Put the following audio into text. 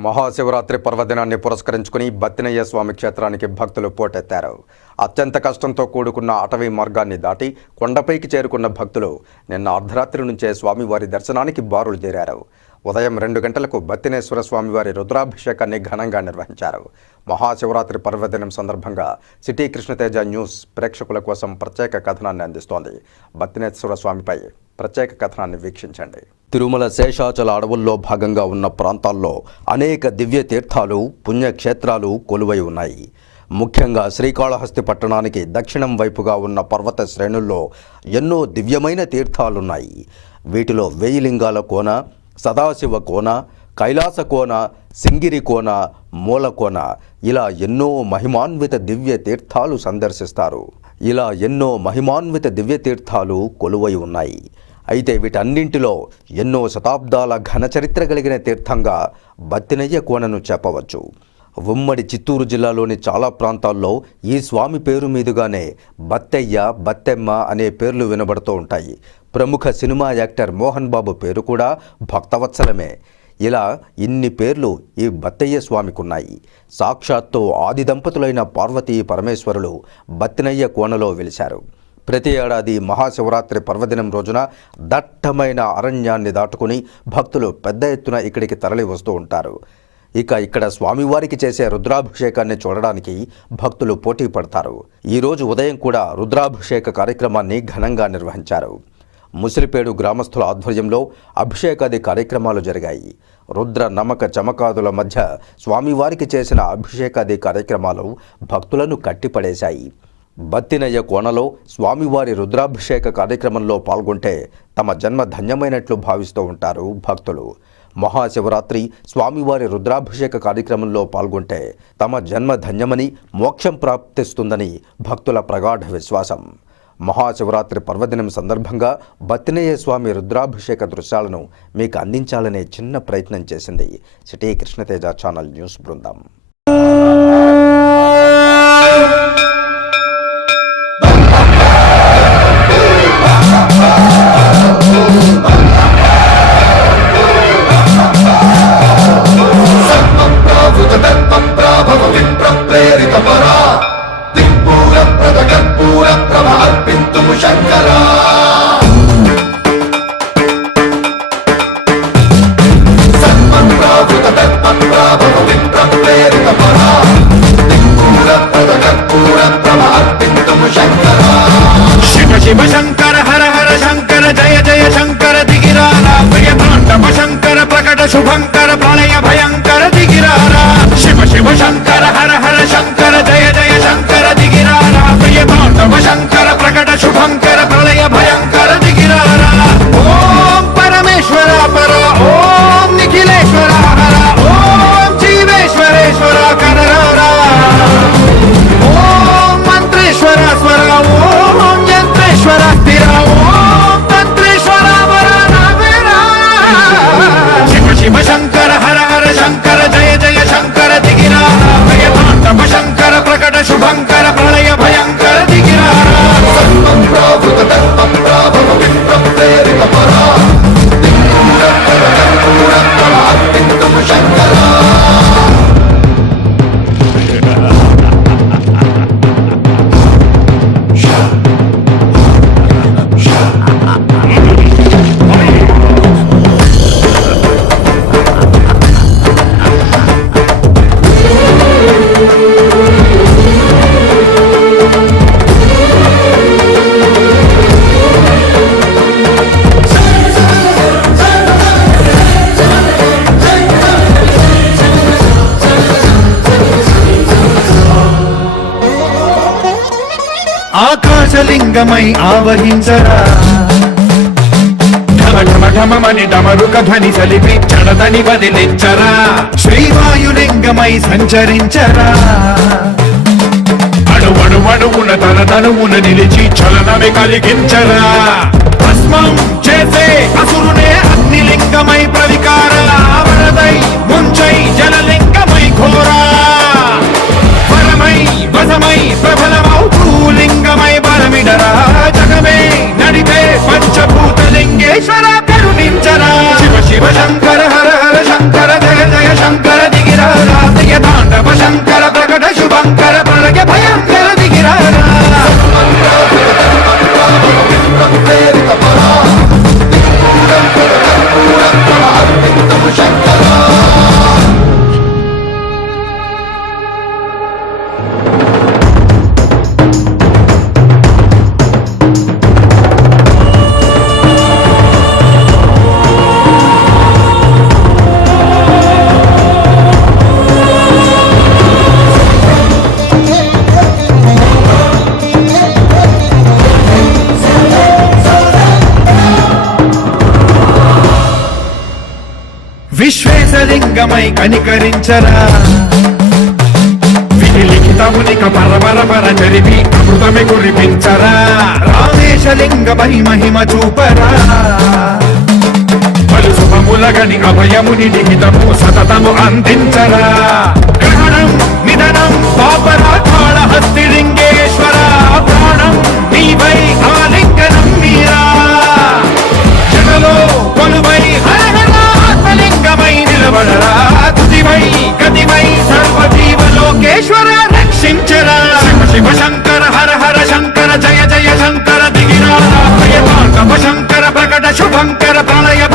మహాశివరాత్రి పర్వదినాన్ని పురస్కరించుకుని బత్తినయ్య స్వామి క్షేత్రానికి భక్తులు పోటెత్తారు. అత్యంత కష్టంతో కూడుకున్న అటవీ మార్గాన్ని దాటి కొండపైకి చేరుకున్న భక్తులు నిన్న అర్ధరాత్రి నుంచే స్వామివారి దర్శనానికి బారులు చేరారు. ఉదయం రెండు గంటలకు బత్తినేశ్వర స్వామివారి రుద్రాభిషేకాన్ని ఘనంగా నిర్వహించారు. మహాశివరాత్రి పర్వదినం సందర్భంగా సిటీ కృష్ణతేజ న్యూస్ ప్రేక్షకుల కోసం ప్రత్యేక కథనాన్ని అందిస్తోంది. బత్తినేశ్వర స్వామిపై ప్రత్యేక కథనాన్ని వీక్షించండి. తిరుమల శేషాచల అడవుల్లో భాగంగా ఉన్న ప్రాంతాల్లో అనేక దివ్య తీర్థాలు పుణ్యక్షేత్రాలు కొలువై ఉన్నాయి. ముఖ్యంగా శ్రీకాళహస్తి పట్టణానికి దక్షిణం వైపుగా ఉన్న పర్వత శ్రేణుల్లో ఎన్నో దివ్యమైన తీర్థాలున్నాయి. వీటిలో వేయిలింగాల కోన సదాశివ కోన కైలాస కోన సింగిరి కోన మూలకోన ఇలా ఎన్నో మహిమాన్విత దివ్య తీర్థాలు సందర్శిస్తారు. ఇలా ఎన్నో మహిమాన్విత దివ్య తీర్థాలు కొలువై ఉన్నాయి. అయితే వీటన్నింటిలో ఎన్నో శతాబ్దాల ఘన చరిత్ర కలిగిన తీర్థంగా బత్తినయ్య కోనను చెప్పవచ్చు. ఉమ్మడి చిత్తూరు జిల్లాలోని చాలా ప్రాంతాల్లో ఈ స్వామి పేరు మీదుగానే బత్తయ్య బత్తెమ్మ అనే పేర్లు వినబడుతూ ఉంటాయి. ప్రముఖ సినిమా యాక్టర్ మోహన్ బాబు పేరు కూడా భక్తవత్సలమే. ఇలా ఇన్ని పేర్లు ఈ బత్తయ్య స్వామికున్నాయి. సాక్షాత్తు ఆది దంపతులైన పార్వతీ పరమేశ్వరులు బత్తినయ్య కోనలో వెలిశారు. ప్రతి ఏడాది మహాశివరాత్రి పర్వదినం రోజున దట్టమైన అరణ్యాన్ని దాటుకుని భక్తులు పెద్ద ఎత్తున ఇక్కడికి తరలి వస్తూ ఉంటారు. ఇక ఇక్కడ స్వామివారికి చేసే రుద్రాభిషేకాన్ని చూడడానికి భక్తులు పోటీ పడతారు. ఈరోజు ఉదయం కూడా రుద్రాభిషేక కార్యక్రమాన్ని ఘనంగా నిర్వహించారు. ముసిరిపేడు గ్రామస్తుల ఆధ్వర్యంలో అభిషేకాది కార్యక్రమాలు జరిగాయి. రుద్ర నమక చమకాదుల మధ్య స్వామివారికి చేసిన అభిషేకాది కార్యక్రమాలు భక్తులను కట్టిపడేశాయి. బత్తినయ్య కోనలో స్వామివారి రుద్రాభిషేక కార్యక్రమంలో పాల్గొంటే తమ జన్మ ధన్యమైనట్లు భావిస్తూ ఉంటారు భక్తులు. మహాశివరాత్రి స్వామివారి రుద్రాభిషేక కార్యక్రమంలో పాల్గొంటే తమ జన్మ ధన్యమని మోక్షం ప్రాప్తిస్తుందని భక్తుల ప్రగాఢ విశ్వాసం. మహాశివరాత్రి పర్వదినం సందర్భంగా బత్తినేయ స్వామి రుద్రాభిషేక దృశ్యాలను మీకు అందించాలనే చిన్న ప్రయత్నం చేసింది సిటీ కృష్ణతేజ ఛానల్ న్యూస్ బృందం. శుభంకర ప్రళయ భయంకర దిగిరారా. శివ శివ శంకర ఆకాశలింగమై ఆవహించరా. ఢమ డమరుక ధ్వని సలిపి చడదని వదిలించరా. శ్రీవాయులింగమై సంచరించరా. అడువడువడువున తన తనువున నిలిచి చలనమే కలిగించరా. విశ్వేశలింగమై కనికరించరా. విధి లిఖితమునిక పరపరపర జరిపి అమృతమి కురిపించరా. రామేశలింగ మహిమ చూపరా. పలు శుభములగని అభయముని లిఖితము సతతము అందించరా. గ్రహణం నిధనం పాపరా కాళహస్తి లింగేశ్వర ప్రాణం నీవై हर हर शंकर जय जय शंकर दिगिराधात्रय पांडव शंकर प्रकट शुभंकर प्रलय